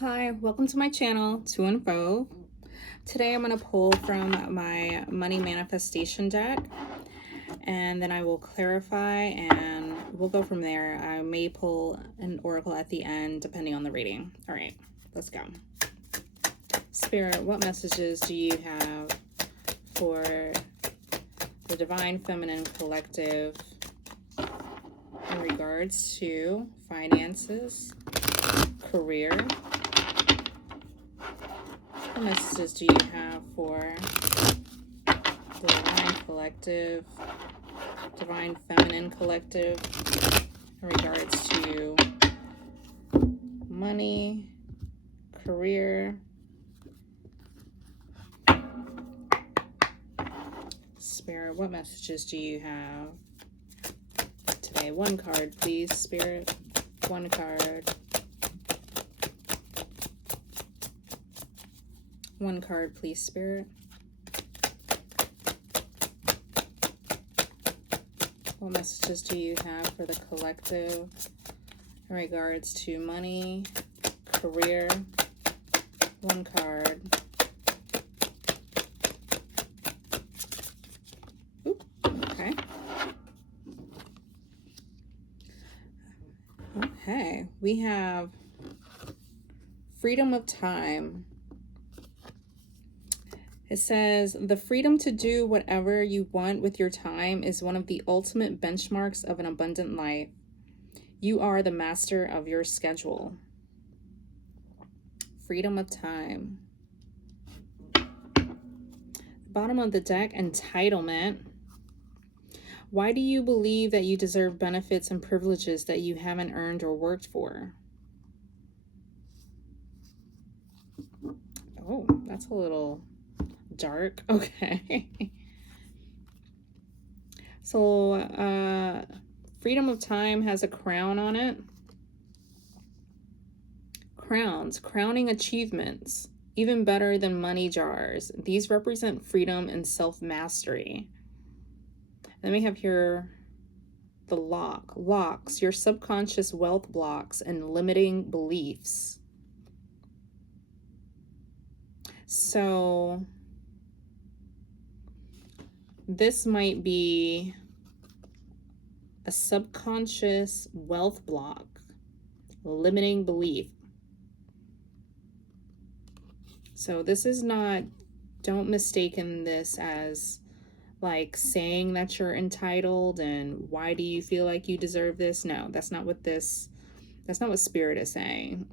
Hi, welcome to my channel, To and Fro. Today I'm going to pull from my money manifestation deck, and then I will clarify and we'll go from there. I may pull an oracle at the end depending on the reading. All right, let's go. Spirit, what messages do you have for the Divine Feminine Collective in regards to finances, career? What messages do you have for the Divine Collective, Divine Feminine Collective in regards to money, career? Spirit, what messages do you have today? One card, please, Spirit. One card. One card, please, Spirit. What messages do you have for the collective in regards to money, career? One card. Oop, okay. Okay, we have freedom of time. It says, the freedom to do whatever you want with your time is one of the ultimate benchmarks of an abundant life. You are the master of your schedule. Freedom of time. Bottom of the deck, entitlement. Why do you believe that you deserve benefits and privileges that you haven't earned or worked for? Oh, that's a little dark. Okay. So, freedom of time has a crown on it. Crowns, crowning achievements, even better than money jars. These represent freedom and self-mastery. Then we have here the locks, your subconscious wealth blocks and limiting beliefs. So this might be a subconscious wealth block, limiting belief. So this is not, don't mistaken this as like saying that you're entitled and why do you feel like you deserve this? No, that's not what Spirit is saying.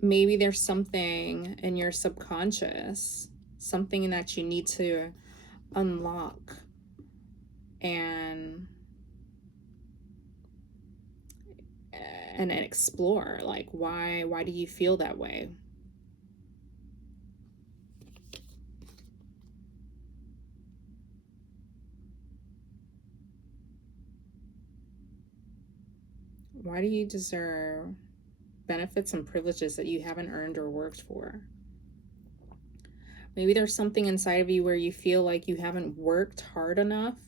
Maybe there's something in your subconscious, something that you need to unlock and explore. Like, why do you feel that way? Why do you deserve benefits and privileges that you haven't earned or worked for? Maybe there's something inside of you where you feel like you haven't worked hard enough.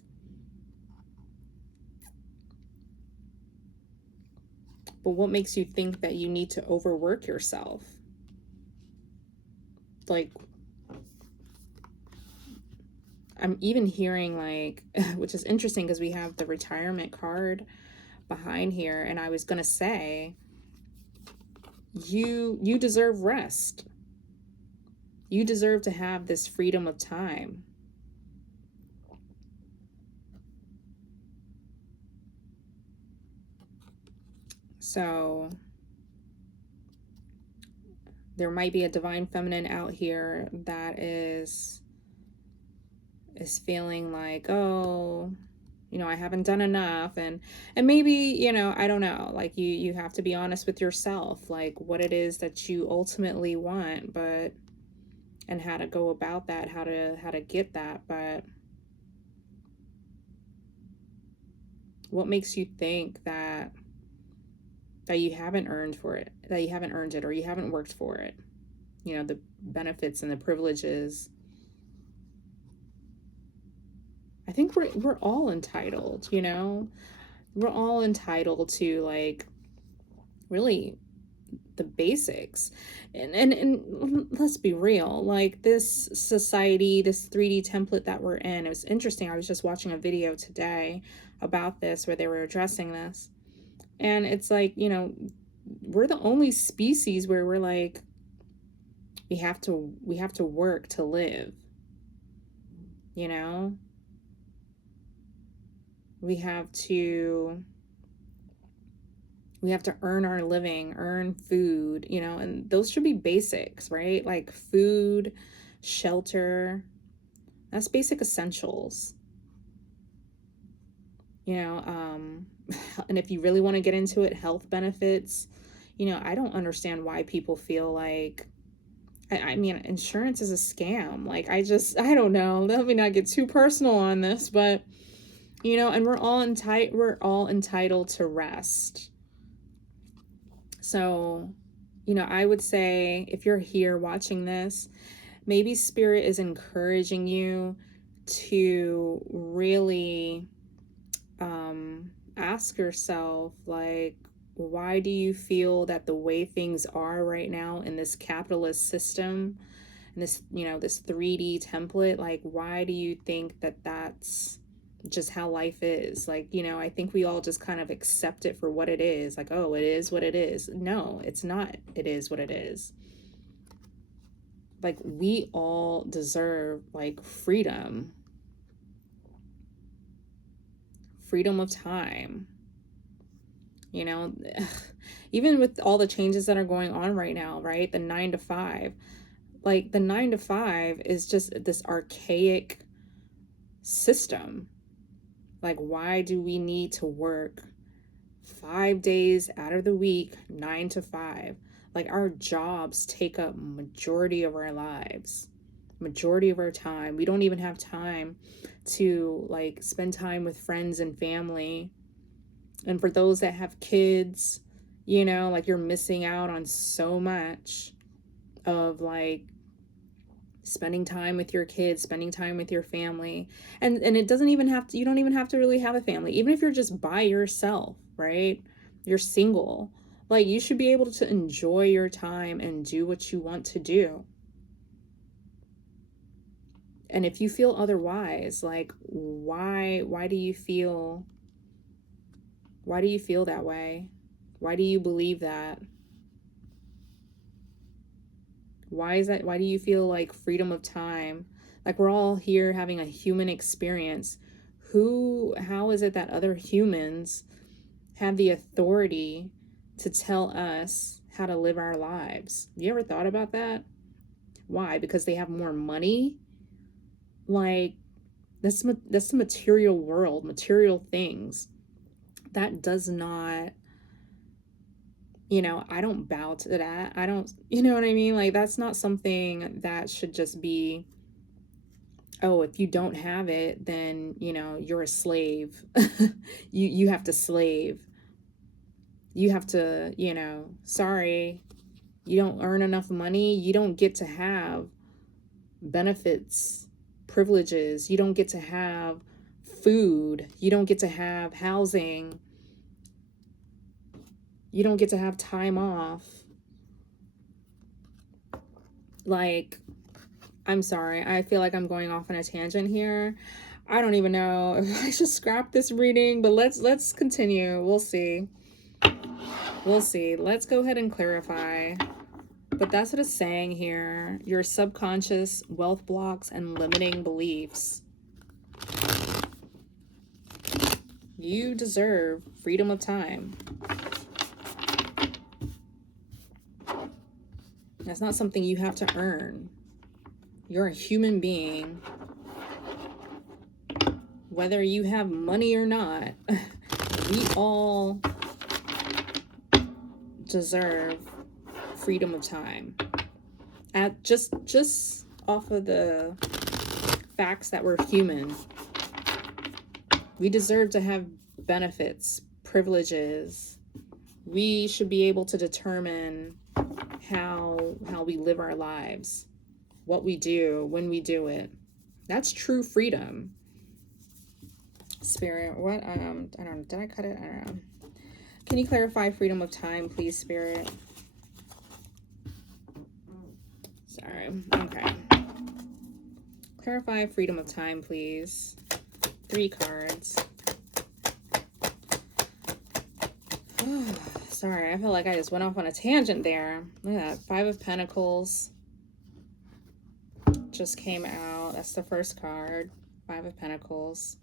But what makes you think that you need to overwork yourself? Like, I'm even hearing like, which is interesting because we have the retirement card behind here, and I was gonna say, you deserve rest. You deserve to have this freedom of time. So there might be a divine feminine out here that is feeling like, oh, you know, I haven't done enough, and maybe, you know, I don't know, like you have to be honest with yourself, like what it is that you ultimately want, but and how to go about that, how to get that. But what makes you think that you haven't earned it, or you haven't worked for it? You know, the benefits and the privileges. I think we're all entitled, you know. we're all entitled to, like, really the basics. And let's be real, like, this society, this 3D template that we're in, it was interesting. I was just watching a video today about this where they were addressing this. And it's like, we're the only species where we're like, we have to work to live, you know? We have to earn our living, earn food, and those should be basics, right? Like food, shelter, that's basic essentials, and if you really want to get into it, health benefits, I don't understand why people feel like, I mean, insurance is a scam. Like, I don't know. Let me not get too personal on this, but, and we're all entitled to rest. So, I would say if you're here watching this, maybe Spirit is encouraging you to really ask yourself, like, why do you feel that the way things are right now in this capitalist system, and this, this 3D template, like, why do you think that that's just how life is? Like, I think we all just kind of accept it for what it is. Like, oh, it is what it is. No, it's not. It is what it is. Like, we all deserve, like, freedom of time. Even with all the changes that are going on right now, right? The 9 to 5, like, the 9 to 5 is just this archaic system. Like, why do we need to work 5 days out of the week, 9 to 5? Like, our jobs take up majority of our lives, majority of our time. We don't even have time to, like, spend time with friends and family. And for those that have kids, like, you're missing out on so much of, like, spending time with your kids, spending time with your family. And it doesn't even have to, you don't even have to really have a family. Even if you're just by yourself, right? You're single. Like, you should be able to enjoy your time and do what you want to do. And if you feel otherwise, like, why do you feel that way? Why do you believe that? Why is that? Why do you feel like freedom of time? Like, we're all here having a human experience. How is it that other humans have the authority to tell us how to live our lives? You ever thought about that? Why? Because they have more money? Like, that's the material world, material things. That does not, I don't bow to that. I don't, you know what I mean? Like, that's not something that should just be, oh, if you don't have it, then, you're a slave. You have to slave. You have to, sorry, you don't earn enough money. You don't get to have benefits, privileges. You don't get to have food. You don't get to have housing. You don't get to have time off. Like, I'm sorry. I feel like I'm going off on a tangent here. I don't even know if I should scrap this reading, but let's continue. We'll see. Let's go ahead and clarify. But that's what it's saying here. Your subconscious, wealth blocks, and limiting beliefs. You deserve freedom of time. That's not something you have to earn. You're a human being. Whether you have money or not, we all deserve freedom of time. At just off of the facts that we're human, we deserve to have benefits, privileges. We should be able to determine how we live our lives, what we do, when we do it. That's true freedom. Spirit, what, I don't know, did I cut it? I don't know. Can you clarify freedom of time, please, Spirit? Sorry. Okay. Clarify freedom of time, please. 3 cards. Sorry, I feel like I just went off on a tangent there. Look at that. 5 of Pentacles just came out. That's the first card. 5 of Pentacles.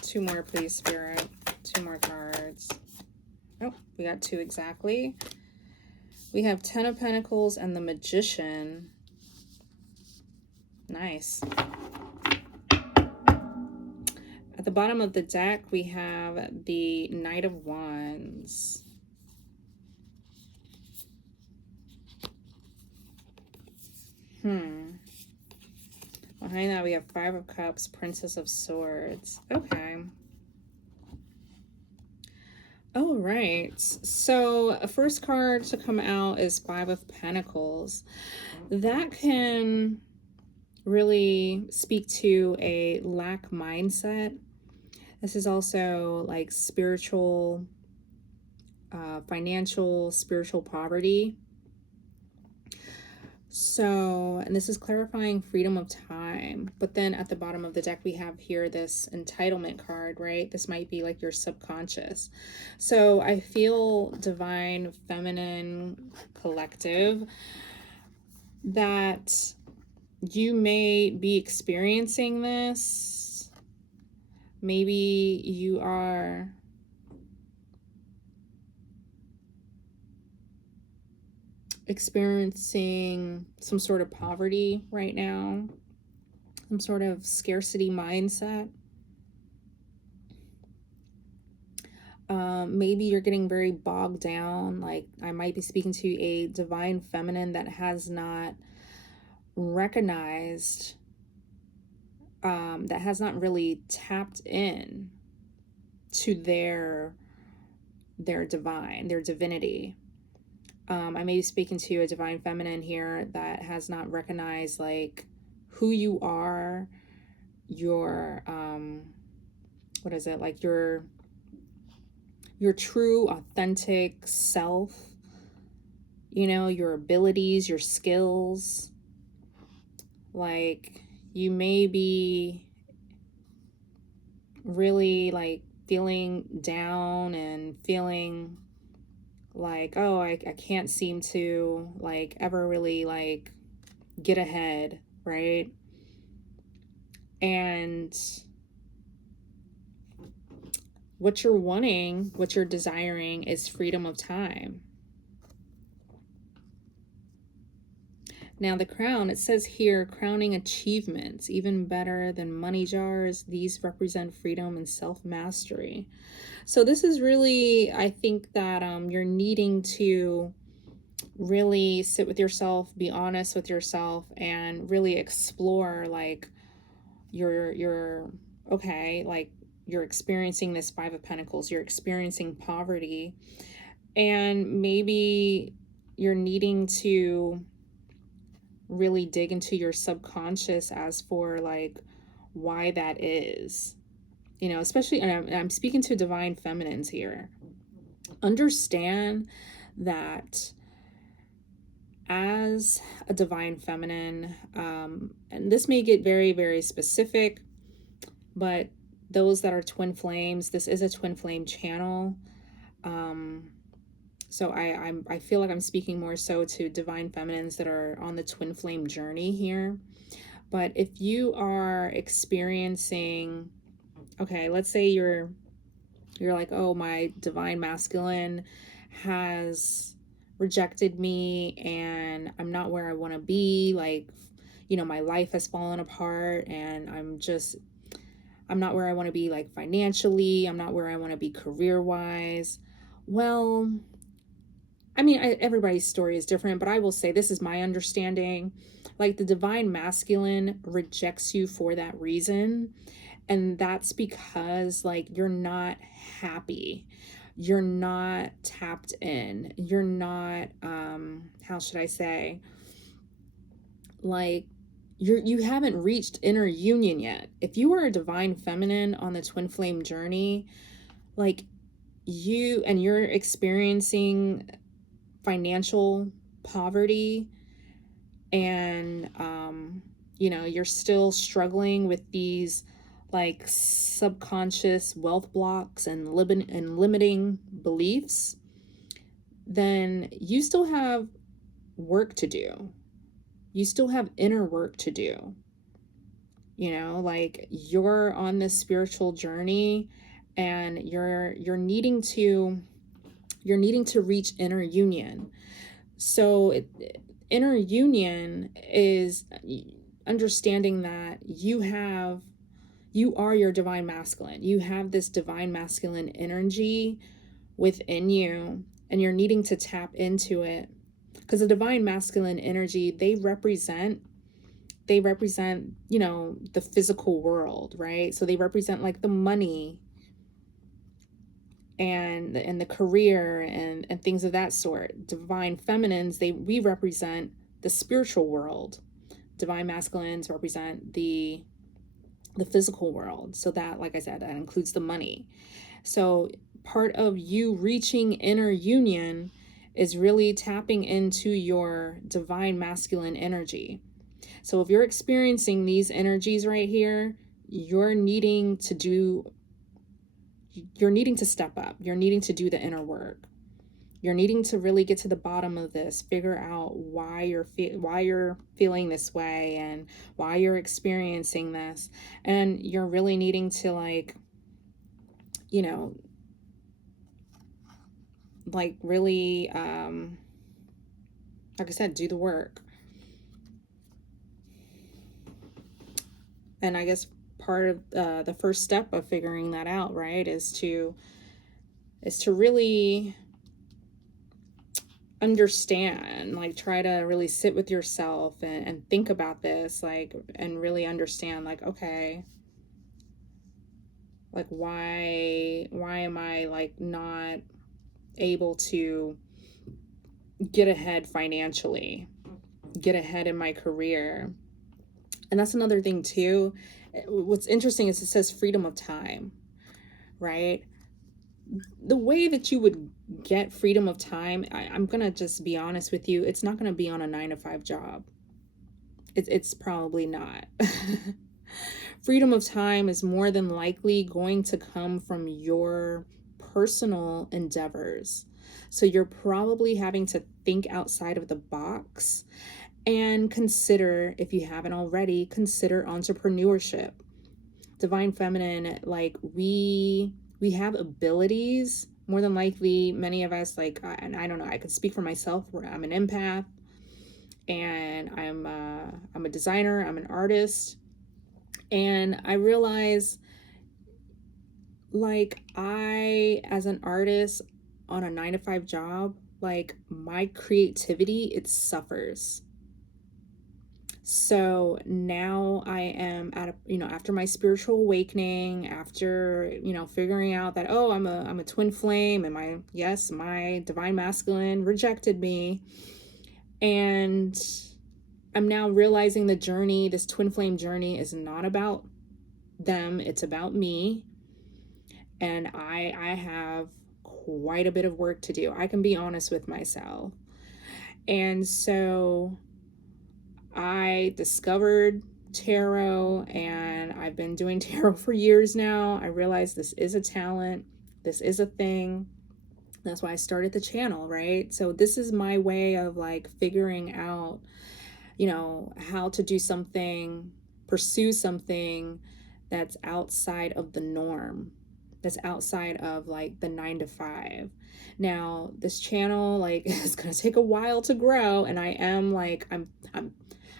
Two more, please, Spirit. 2 more cards. Oh, we got 2 exactly. We have 10 of Pentacles and the Magician. Nice. At the bottom of the deck, we have the Knight of Wands. Behind that, we have 5 of Cups, Princess of Swords. Okay. All right. So a first card to come out is 5 of Pentacles. That can really speak to a lack mindset. This is also like spiritual, financial, spiritual poverty. So, and this is clarifying freedom of time. But then at the bottom of the deck, we have here this entitlement card, right? This might be like your subconscious. So I feel divine, feminine, collective, that you may be experiencing this. Maybe you are experiencing some sort of poverty right now, some sort of scarcity mindset. Maybe you're getting very bogged down. Like, I might be speaking to a divine feminine that has not recognized, that has not really tapped in to their divine, their divinity. I may be speaking to a divine feminine here that has not recognized like who you are, your what is it, like your true authentic self, you know, your abilities, your skills. Like, you may be really like feeling down and feeling like, oh, I can't seem to like ever really like get ahead, right? And what you're wanting, what you're desiring is freedom of time. Now the crown, it says here, crowning achievements, even better than money jars. These represent freedom and self-mastery. So this is really, I think that you're needing to really sit with yourself, be honest with yourself, and really explore like your okay, like you're experiencing this 5 of Pentacles, you're experiencing poverty, and maybe you're needing to really dig into your subconscious as for like why that is, you know, especially, and I'm speaking to divine feminines here. Understand that as a divine feminine, and this may get very, very specific, but those that are twin flames, this is a twin flame channel. So I feel like I'm speaking more so to divine feminines that are on the twin flame journey here. But if you are experiencing, okay, let's say you're like, oh, my divine masculine has rejected me and I'm not where I want to be. Like, you know, my life has fallen apart and I'm not where I want to be, like financially. I'm not where I want to be career wise. Well, I mean, everybody's story is different, but I will say this is my understanding. Like, the divine masculine rejects you for that reason. And that's because like you're not happy. You're not tapped in. You're not, how should I say? Like, you haven't reached inner union yet. If you are a divine feminine on the twin flame journey, like you're experiencing financial poverty, and you're still struggling with these like subconscious wealth blocks and limiting beliefs, then you still have work to do. You still have inner work to do. Like you're on this spiritual journey, and you're needing to reach inner union. So inner union is understanding that you are your divine masculine. You have this divine masculine energy within you, and you're needing to tap into it, because the divine masculine energy, they represent the physical world, right? So they represent like the money and the career and things of that sort. Divine feminines, we represent the spiritual world. Divine masculines represent the physical world. So that, like I said, that includes the money. So part of you reaching inner union is really tapping into your divine masculine energy. So if you're experiencing these energies right here, you're needing to step up. You're needing to do the inner work. You're needing to really get to the bottom of this, figure out why you're feeling this way and why you're experiencing this. And you're really needing to really, like I said, do the work. And I guess part of the first step of figuring that out, right, is to really understand, like try to really sit with yourself and think about this, and really understand, okay, why am I not able to get ahead financially, get ahead in my career. And that's another thing too. What's interesting is it says freedom of time, right? The way that you would get freedom of time, I'm gonna just be honest with you, it's not gonna be on a 9-to-5 job. It's probably not. Freedom of time is more than likely going to come from your personal endeavors. So you're probably having to think outside of the box and consider, if you haven't already, consider entrepreneurship. Divine feminine, we have abilities. More than likely, many of us, and I don't know, I could speak for myself, where I'm an empath, and I'm a designer, I'm an artist, and I realize, I, as an artist on a 9-to-5 job, my creativity, it suffers. So now I am at after my spiritual awakening, after, figuring out that, oh, I'm a twin flame, and my divine masculine rejected me. And I'm now realizing this twin flame journey is not about them, it's about me. And I have quite a bit of work to do. I can be honest with myself. And so I discovered tarot, and I've been doing tarot for years now. I realized this is a talent. This is a thing. That's why I started the channel, right? So this is my way of figuring out, how to do something, pursue something that's outside of the norm, that's outside of the 9-to-5. Now, this channel is gonna take a while to grow, and I am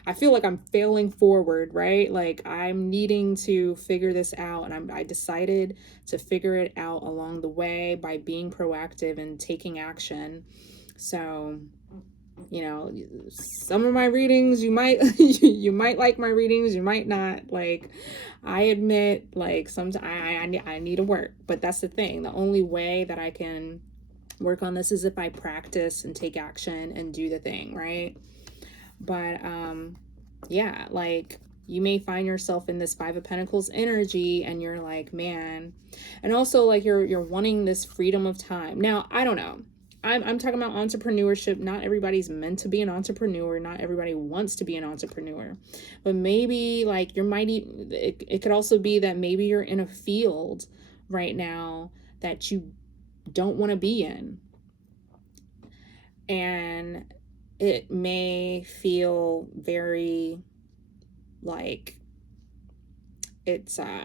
I feel like I'm failing forward, right? I'm needing to figure this out, and I decided to figure it out along the way by being proactive and taking action. So, some of my readings, you might you might like my readings, you might not. I admit, sometimes I need to work, but that's the thing. The only way that I can work on this is if I practice and take action and do the thing, right? But yeah, like you may find yourself in this Five of Pentacles energy and you're like, man. And also like you're wanting this freedom of time. Now, I don't know. I'm talking about entrepreneurship. Not everybody's meant to be an entrepreneur. Not everybody wants to be an entrepreneur. But maybe like it could also be that maybe you're in a field right now that you don't want to be in. And it may feel very like it's I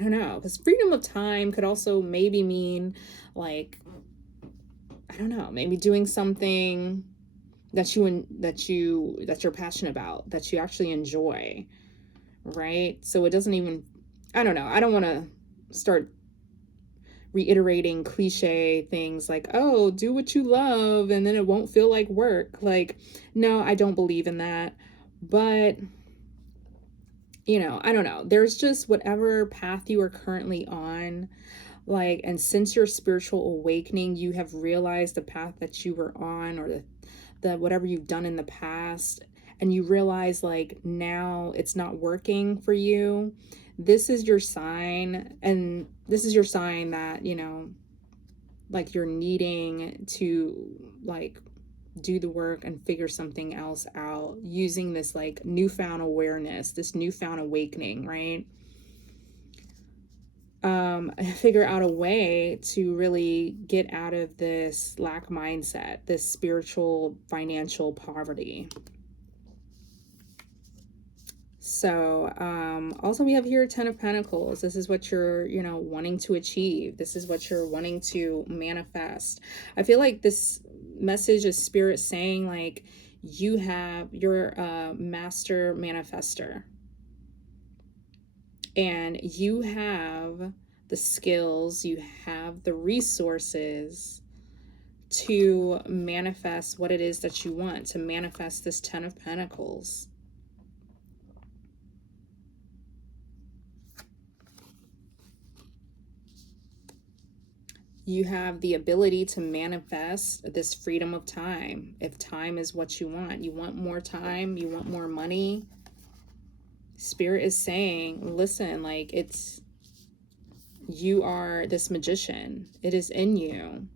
don't know, because freedom of time could also maybe mean like, I don't know, maybe doing something that you're passionate about, that you actually enjoy, right? So it doesn't even, I don't know, I don't want to start reiterating cliche things like, oh, do what you love and then it won't feel like work. Like, no, I don't believe in that. But I don't know. There's just whatever path you are currently on. Like, and since your spiritual awakening, you have realized the path that you were on, or the whatever you've done in the past, and you realize like now it's not working for you. This is your sign, and this is your sign that, like you're needing to like do the work and figure something else out using this like newfound awareness, this newfound awakening, right? Figure out a way to really get out of this lack mindset, this spiritual financial poverty. So also we have here 10 of Pentacles. This is what you're wanting to achieve. This is what you're wanting to manifest. I feel like this message is spirit saying like you're a master manifester, and you have the skills, you have the resources to manifest what it is that you want, to manifest this 10 of Pentacles. You have the ability to manifest this freedom of time. If time is what you want more time, you want more money. Spirit is saying, listen, like you are this magician. It is in you.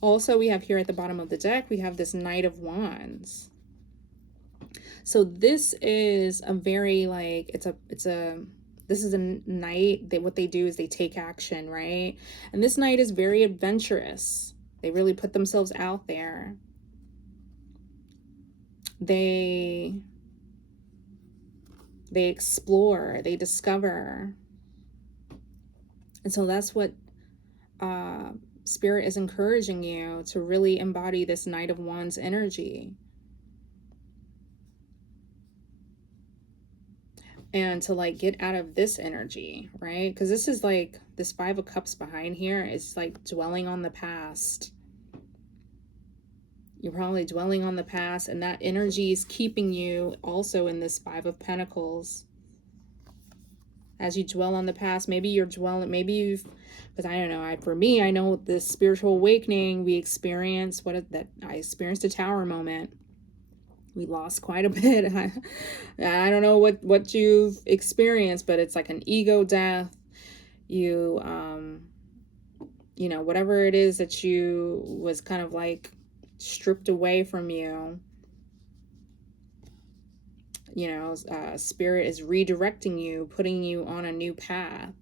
Also, we have here at the bottom of the deck, we have this Knight of Wands. So this is a very like, this is a knight that what they do is they take action, right? And this knight is very adventurous. They really put themselves out there. They explore, they discover. And so that's what Spirit is encouraging you to really embody, this Knight of Wands energy. And to like get out of this energy, right? Because this is like this Five of Cups behind here is like dwelling on the past. You're probably dwelling on the past, and that energy is keeping you also in this Five of Pentacles. As you dwell on the past, maybe you've, because I don't know, for me, I know this spiritual awakening we experienced, I experienced a tower moment. We lost quite a bit. I don't know what you've experienced, but it's like an ego death. You, whatever it is that you was kind of like stripped away from you, Spirit is redirecting you, putting you on a new path.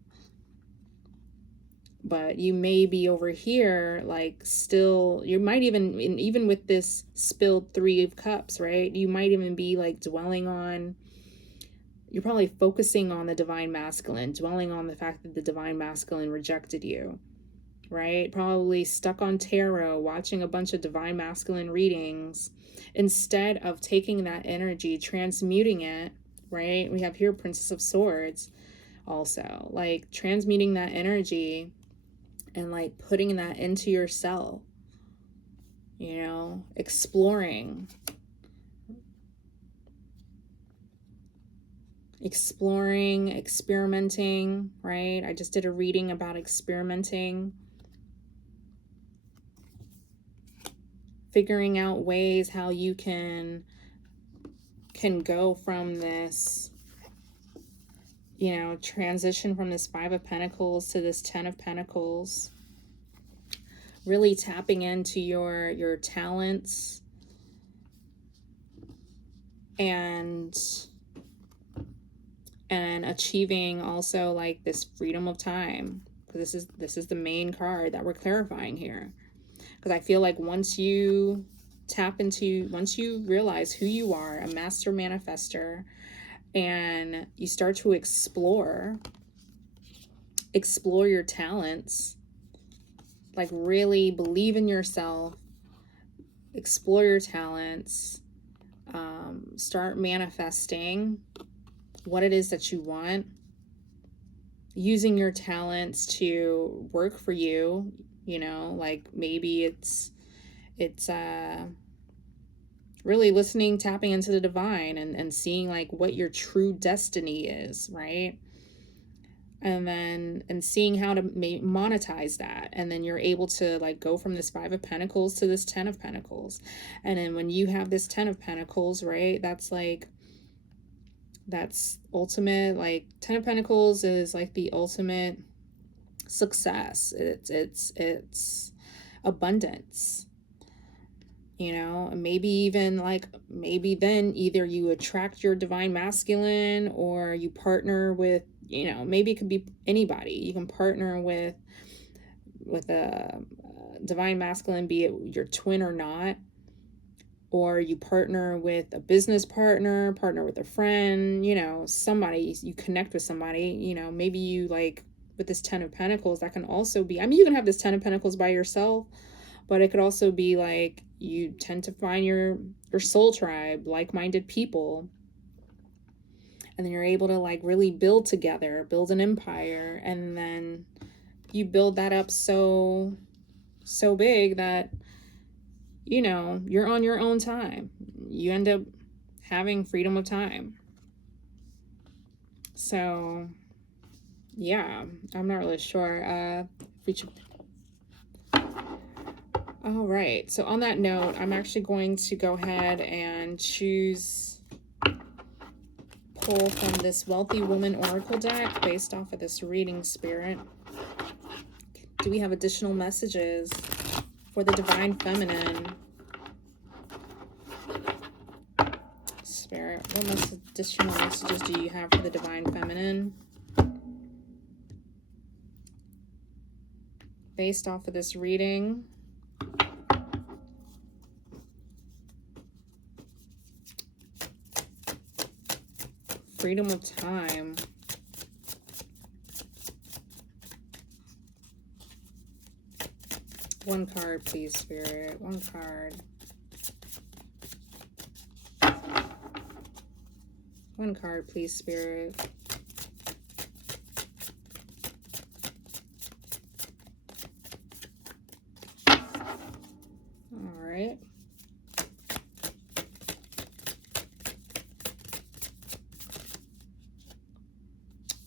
But you may be over here like still, you might even with this spilled Three of Cups, right? You might even be like you're probably focusing on the divine masculine, dwelling on the fact that the divine masculine rejected you, right? Probably stuck on tarot, watching a bunch of divine masculine readings, instead of taking that energy, transmuting it, right? We have here Princess of Swords also, like transmuting that energy and like putting that into yourself, exploring, experimenting, right? I just did a reading about experimenting, figuring out ways how you can can go from this, you know, transition from this Five of Pentacles to this Ten of Pentacles. Really tapping into your talents and achieving also like this freedom of time. This is the main card that we're clarifying here. Because I feel like once you realize who you are, a master manifester, and you start to explore your talents, like really believe in yourself, explore your talents, start manifesting what it is that you want, using your talents to work for you, you know, like maybe it's really listening, tapping into the divine and seeing like what your true destiny is, right? And seeing how to monetize that. And then you're able to like go from this Five of Pentacles to this Ten of Pentacles. And then when you have this Ten of Pentacles, right, that's ultimate, like Ten of Pentacles is like the ultimate success. It's abundance, you know. Maybe even like, maybe then either you attract your divine masculine or you partner with, you know, maybe it could be anybody. You can partner with a divine masculine, be it your twin or not, or you partner with a business partner with a friend, you know, somebody, you connect with somebody, you know, maybe you like with this Ten of Pentacles, that can also be, I mean, you can have this Ten of Pentacles by yourself, but it could also be like you tend to find your soul tribe, like-minded people, and then you're able to like really build together, build an empire, and then you build that up so big that, you know, you're on your own time. You end up having freedom of time. So yeah, I'm not really sure. All right, so on that note, I'm actually going to go ahead and pull from this Wealthy Woman Oracle deck based off of this reading, Spirit. Do we have additional messages for the Divine Feminine? Spirit, what additional messages do you have for the Divine Feminine based off of this reading? Freedom of time. One card, please, Spirit. One card. One card, please, Spirit. All right.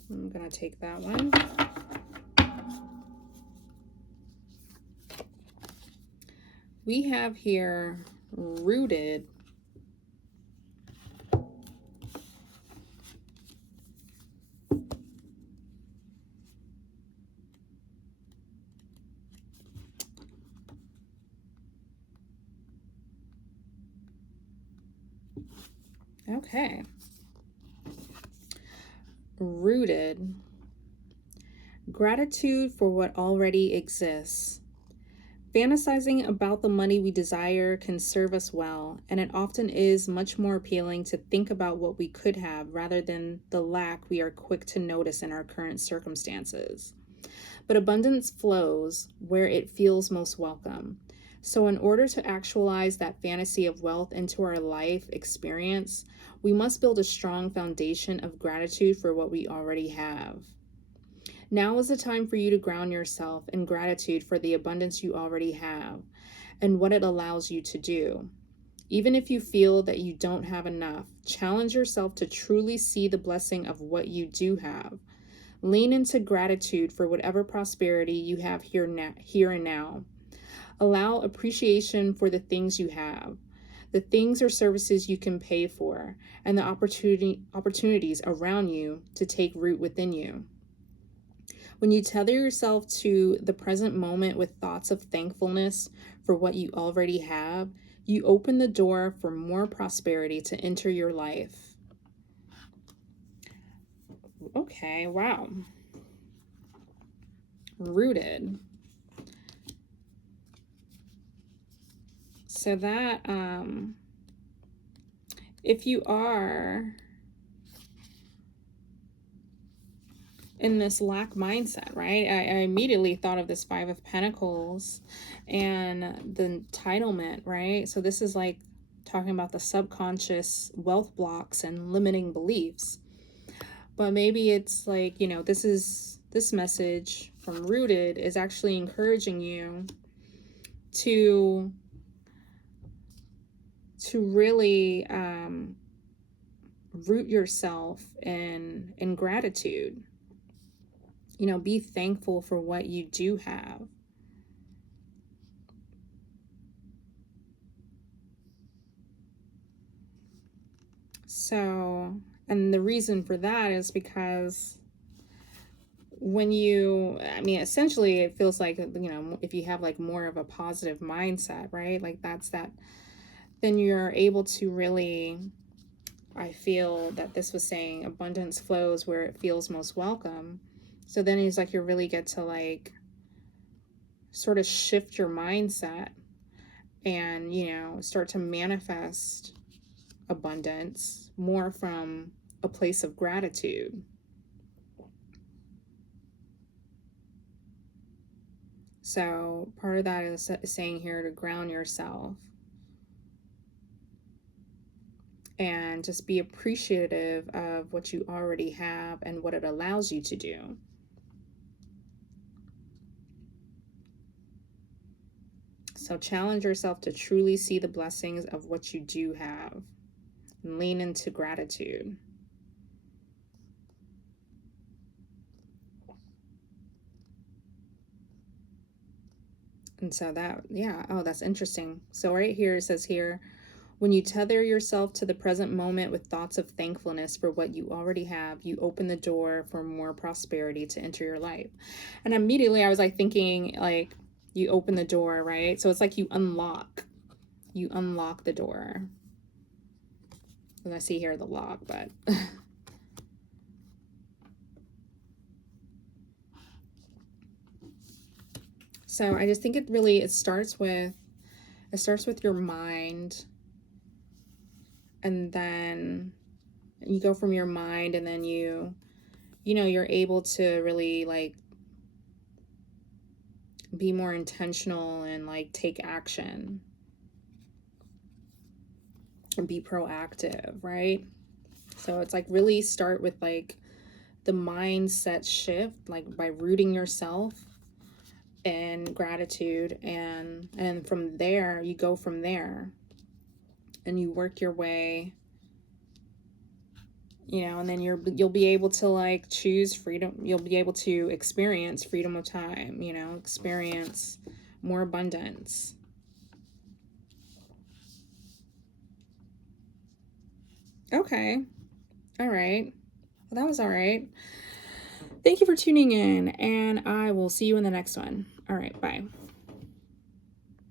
I'm going to take that one. We have here rooted. Okay. Rooted. Gratitude for what already exists. Fantasizing about the money we desire can serve us well, and it often is much more appealing to think about what we could have rather than the lack we are quick to notice in our current circumstances. But abundance flows where it feels most welcome. So in order to actualize that fantasy of wealth into our life experience, we must build a strong foundation of gratitude for what we already have. Now is the time for you to ground yourself in gratitude for the abundance you already have and what it allows you to do. Even if you feel that you don't have enough, challenge yourself to truly see the blessing of what you do have. Lean into gratitude for whatever prosperity you have here and now. Allow appreciation for the things you have. the things or services you can pay for, and the opportunities around you to take root within you. When you tether yourself to the present moment with thoughts of thankfulness for what you already have, you open the door for more prosperity to enter your life. Okay, wow. Rooted. So that, if you are in this lack mindset, right? I immediately thought of this Five of Pentacles and the entitlement, right? So this is like talking about the subconscious wealth blocks and limiting beliefs. But maybe it's like, you know, this message from Rooted is actually encouraging you to really root yourself in gratitude. You know, be thankful for what you do have. So, and the reason for that is because when you, I mean, essentially it feels like, you know, if you have like more of a positive mindset, right? Like then you're able to really, I feel that this was saying abundance flows where it feels most welcome. So then he's like, you really get to like sort of shift your mindset and, you know, start to manifest abundance more from a place of gratitude. So part of that is saying here to ground yourself and just be appreciative of what you already have and what it allows you to do. So challenge yourself to truly see the blessings of what you do have and lean into gratitude. And so that, yeah, oh, that's interesting. So right here, it says here, when you tether yourself to the present moment with thoughts of thankfulness for what you already have, you open the door for more prosperity to enter your life. And immediately I was like thinking, like, you open the door, right? So it's like you unlock the door. And I see here the lock, but so I just think it starts with your mind, and then you go from your mind, and then you know, you're able to really like be more intentional and like take action and be proactive, right? So it's like really start with like the mindset shift, like by rooting yourself in gratitude, and from there you go from there and you work your way, you know, and then you'll be able to like choose freedom. You'll be able to experience freedom of time, you know, experience more abundance. Okay. All right. Well, that was all right. Thank you for tuning in, and I will see you in the next one. All right. Bye.